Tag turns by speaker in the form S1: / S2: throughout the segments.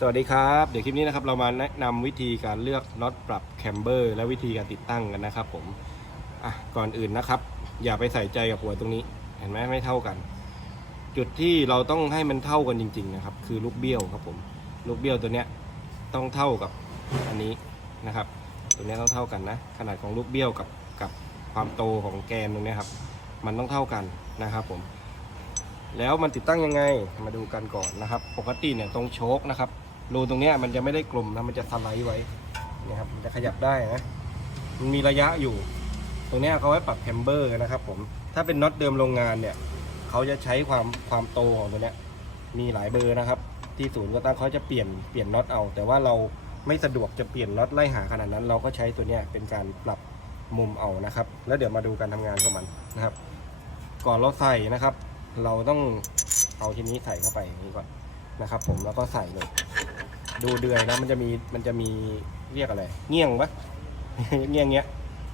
S1: สวัสดีครับ เดี๋ยวคลิปนี้นะครับเรามาแนะนำวิธีการเลือกน็อตปรับแคมเบอร์และวิธีการติดตั้งกันนะครับผมอะก่อนอื่นนะครับ อย่าไปใส่ใจกับหัวตรงนี้ เห็นไหมไม่เท่ากัน จุดที่เราต้องให้มันเท่ากันจริงๆนะครับ คือลูกเบี้ยวครับผมลูกเบี้ยวตัวเนี้ยต้องเท่ากับอันนี้นะครับ ตัวเนี้ยต้องเท่ากันนะ ขนาดของลูกเบี้ยวกับกับความโตของแกนตรงเนี้ยครับ มันต้องเท่ากันนะครับผม แล้วมันติดตั้งยังไงมาดูกันก่อนนะครับ ปกติเนี่ยตรงโชคนะครับ รูตรงเนี้ยมันจะไม่ได้กลมนะมันจะสไลด์ไว้นะครับมันจะขยับได้นะมันมีระยะอยู่ ตรงเนี้ยเขาไว้ปรับแคมเบอร์นะครับ ผมถ้าเป็นน็อตเดิมโรงงานเนี่ยเขาจะใช้ความความโตของตัวเนี้ยมีหลายเบอร์นะครับ ที่ศูนย์ก็ตั้งเขาจะเปลี่ยนเปลี่ยนน็อตเอา แต่ว่าเราไม่สะดวกจะเปลี่ยนน็อตไล่หาขนาดนั้น เราก็ใช้ตัวเนี้ยเป็นการปรับมุมเอานะครับ แล้วเดี๋ยวมาดูการทำงานของมันนะครับ ก่อนเราใส่นะครับ เราต้องเอาทีนี้ใส่เข้าไปนี้ก่อนนะครับ ผมแล้วก็ใส่เลย ดูเดือยนะมันจะมีมันจะมีเรียกอะไร เงี้ยงปะเงี้ยงเงี้ย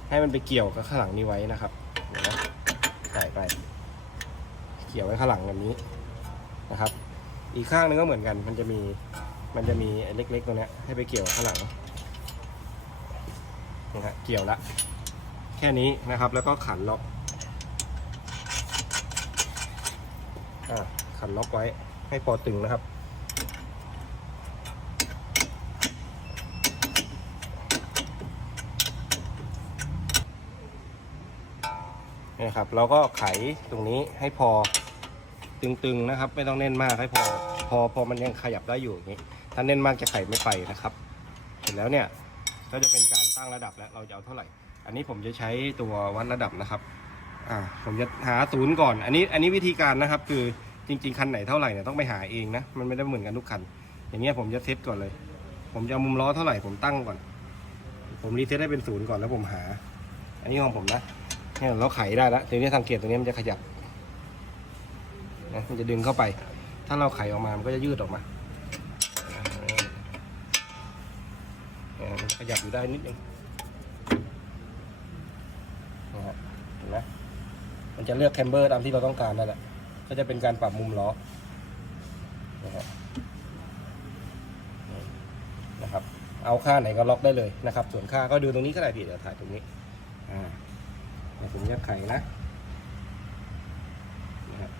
S1: ให้มันไปเกี่ยวกับข้างหลังนี้ไว้นะครับเห็นไหมใส่ไป เกี่ยวไว้ข้างหลังแบบนี้นะครับ อีกข้างนึงก็เหมือนกัน มันจะมีมันจะมีเล็กๆตัวนี้ให้ไปเกี่ยวข้างหลังนะฮะเกี่ยวละแค่นี้นะครับ แล้วก็ขันล็อกอขันล็อกไว้ให้พอตึงนะครับ นี่ครับ เราก็ไขตรงนี้ให้พอตึงๆนะครับ ไม่ต้องเน้นมากให้พอพอพอมันยังขยับได้อยู่อย่างนี้ ถ้าเน้นมากจะไขไม่ไปนะครับ เสร็จแล้วเนี่ยก็จะเป็นการตั้งระดับแล้วเราจะเอาเท่าไหร่ อันนี้ผมจะใช้ตัววัดระดับนะครับอ่าผมจะหาศูนย์ก่อน อันนี้อันนี้วิธีการนะครับ คือจริง ๆ คันไหนเท่าไหร่เนี่ยต้องไปหาเองนะมันไม่ได้เหมือนกันทุกคัน อย่างเงี้ยผมจะเซตก่อนเลย ผมจะเอามุมล้อเท่าไหร่ผมตั้งก่อน ผมรีเซตให้เป็นศูนย์ก่อนแล้วผมหา อันนี้ของผมนะ เนี่ยเราไขได้แล้วทีนี้สังเกตตรงนี้มันจะขยับนะมันจะดึงเข้าไป ถ้าเราไขออกมา มันก็จะยืดออกมาขยับอยู่ได้นิดนึงนะฮะเห็นไหมมันจะเลือกแคมเบอร์ตามที่เราต้องการนั่นแหละ ก็จะเป็นการปรับมุมล้อนะฮะนะครับ เอาค่าไหนก็ล็อกได้เลยนะครับ ส่วนค่าก็ดูตรงนี้ก็ได้พี่เดี๋ยวถ่ายตรงนี้ ผมจะไขนะนะฮะ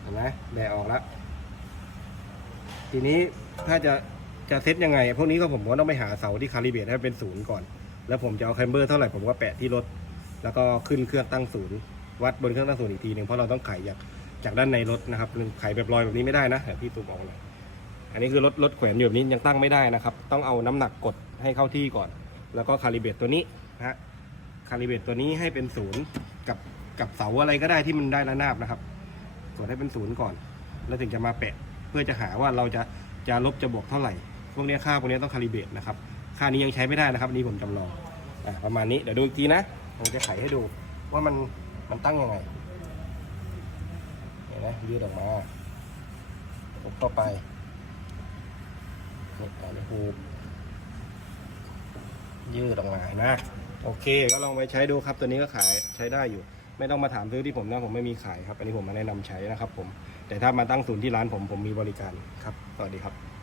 S1: เห็นไหมแบะออกแล้วทีนี้ถ้าจะจะเซตยังไง พวกนี้ก็ผมก็ต้องไปหาเสาที่คาลิเบตให้เป็นศูนย์ก่อน แล้วผมจะเอาแคมเบอร์เท่าไหร่ผมก็แปะที่รถ แล้วก็ขึ้นเครื่องตั้งศูนย์วัดบนเครื่องตั้งศูนย์อีกทีหนึ่งเพราะเราต้องไขจากจากด้านในรถนะครับไขแบบลอยแบบนี้ไม่ได้นะเดี๋ยวพี่ตูมอกหน่อยอันนี้คือรถรถแขวนอยู่แบบนี้ยังตั้งไม่ได้นะครับ ต้องเอาน้ำหนักกดให้เข้าที่ก่อน แล้วก็คาลิเบตตัวนี้นะฮะ คาลิเบตตัวนี้ให้เป็นศูนย์กับกับเสาอะไรก็ได้ที่มันได้ระนาบนะครับกดให้เป็นศูนย์ก่อน แล้วถึงจะมาแปะเพื่อจะหาว่าเราจะจะลบจะบวกเท่าไหร่ พวกเนี้ยค่าพวกเนี้ยต้องคาลิเบตนะครับ ค่านี้ยังใช้ไม่ได้นะครับนี่ผมจำลองอะประมาณนี้เดี๋ยวดูอีกทีนะผมจะไขให้ดูว่ามันมันตั้งยังไงเห็นไหมยืดออกมาผมเข้าไปนี่ต่อในหูยืดออกมาเห็นไหม โอเค ก็ลองไปใช้ดูครับ ตัวนี้ก็ขายใช้ได้อยู่ ไม่ต้องมาถามซื้อที่ผมนะผมไม่มีขายครับ อันนี้ผมมาแนะนำใช้นะครับผม แต่ถ้ามาตั้งศูนย์ที่ร้านผมผมมีบริการครับ สวัสดีครับ